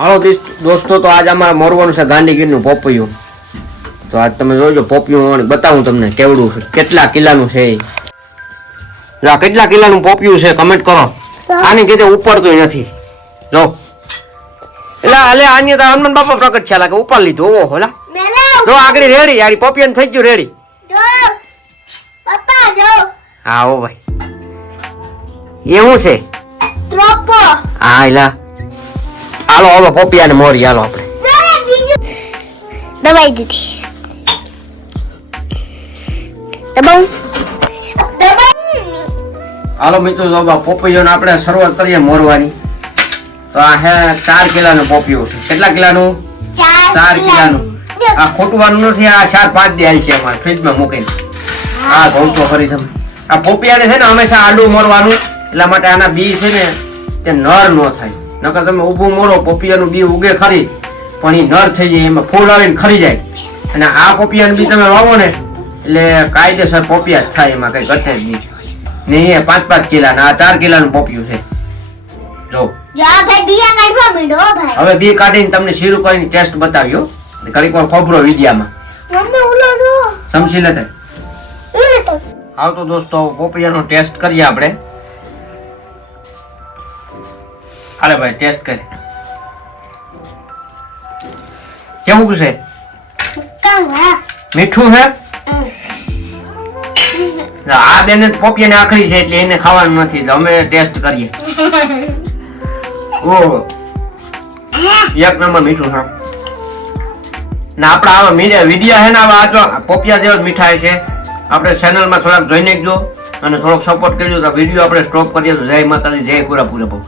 હાલો દોસ્તો, તો આજ અમારે મોરવાનું છે ગાંધીગીરનું પોપિયું. તો આજ તમે જોજો પોપિયું બતાવું તમને કેવડું છે, કેટલા કિલ્લાનું છે. કેટલા કિલ્લાનું પોપિયું છે કમેન્ટ કરો. આની કીધે ઉપડતું નથી. જો એટલે આની તો હનુમાન બાપા પ્રગટ છે કે ઉપર લીધું. ઓહો હોલા જો આગળ રેડી યાર પોપિયન થઈ ગયું રેડી. પપ્પા જો હા ઓ ભાઈ એવું છે ટ્રોપો. હા એલા હાલો હવે પોપિયાને મોરી હાલો આપણે દબાઈ દીધી. દબાઉ હાલો મિત્રો જો પોપિયોને આપણે શરૂઆત કરીએ મોરવાની. તો આ હે 4 કિલ્લાનું પોપિયું છે. કેટલા કિલ્લાનું? 4 કિલ્લાનું. આ ખોટવાનું નથી, આ 4-5 દી આલ છે અમારે ફ્રીજમાં મૂકીને. આ ઘઉં તો ખરી તમે આ પોપિયાને છે ને હંમેશા આડું મોરવાનું, એટલા માટે આના બી છે ને તે નર ન થાય. નકર તમે ઊભું મોરો પોપિયાનું બી ઉગે ખરી પણ એ નર થઈ જાય, એમાં ફૂલ આવીને ખરી જાય. અને આ પોપિયાનું બી તમે વાવો ને એટલે કાયદેસર પોપિયા જ થાય, એમાં કઈ ઘટે જ નહીં. ને એ 5-5 કિલ્લાના, આ 4 કિલ્લાનું પોપિયું છે. જો હવે બી કાઢીને તમને શીરું કરીને ટેસ્ટ બતાવ્યો. ઘડીક વાર ખોબરો વિડિયામાં સમજી લે. આવ તો દોસ્તો પોપિયાનો ટેસ્ટ કરીએ આપણે. હાલે ભાઈ ટેસ્ટ કરે કેવું છે? મીઠું છે? આ બેને પોપિયાને આખરી છે એટલે એને ખાવાનું નથી, અમે ટેસ્ટ કરીએ. ઓહો એક નંબર મીઠું છે. ને આપડા આવા વિડિયા છે ને આવા પોપિયા જેવા જ મીઠાઈ છે. આપણે ચેનલમાં થોડાક જોઈ નાખજો અને થોડોક સપોર્ટ કરજો. તો વિડીયો આપણે સ્ટોપ કરીએ. તો જય માતાજી, જય પૂરા પૂરા.